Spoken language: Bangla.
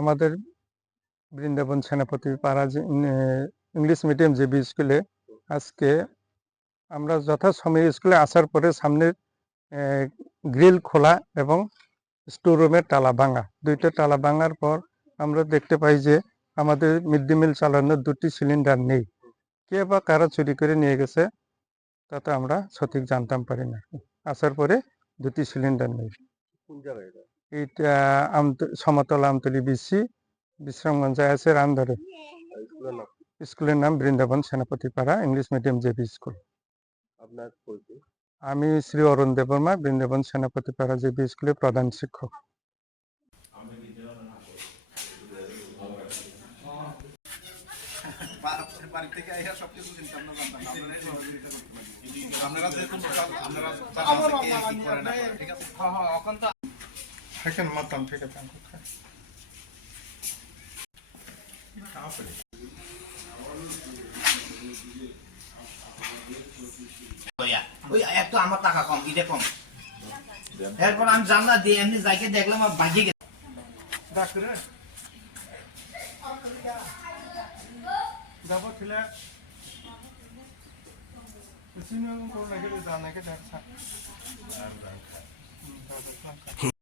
আমাদের বৃন্দাবন সেনাপতি পাড়া যে ইংলিশ মিডিয়াম জেবি স্কুলে আজকে আমরা যথাসময়ে স্কুলে আসার পরে সামনের গ্রিল খোলা এবং স্টোর রুমের তালা ভাঙা, দুইটা তালা ভাঙার পর আমরা দেখতে পাই যে আমাদের মিড ডে মিল চালানোর 2টি সিলিন্ডার নেই। কে বা কারা চুরি করে নিয়ে গেছে তা তো আমরা সঠিক জানতাম পারি না। আসার পরে 2টি সিলিন্ডার নেই। এইটা সমতলা আমতলী বিসি বিশ্রামগঞ্জ আছে রামধরে। স্কুলের নাম বৃন্দাবন সেনাপতি পাড়া ইংলিশ মিডিয়াম জেবি স্কুল। আমি শ্রী অরুণ দেববর্মা, বৃন্দাবন সেনাপতি পাড়া জেবি স্কুলের প্রধান শিক্ষক। একটু আমার টাকা কম, এটা কম। এরপর আমি জানলা দিয়ে এমনি যাইকে দেখলাম আর বাজে গেছে। যাবো ছেলে করো নাকি জানাকে দেখা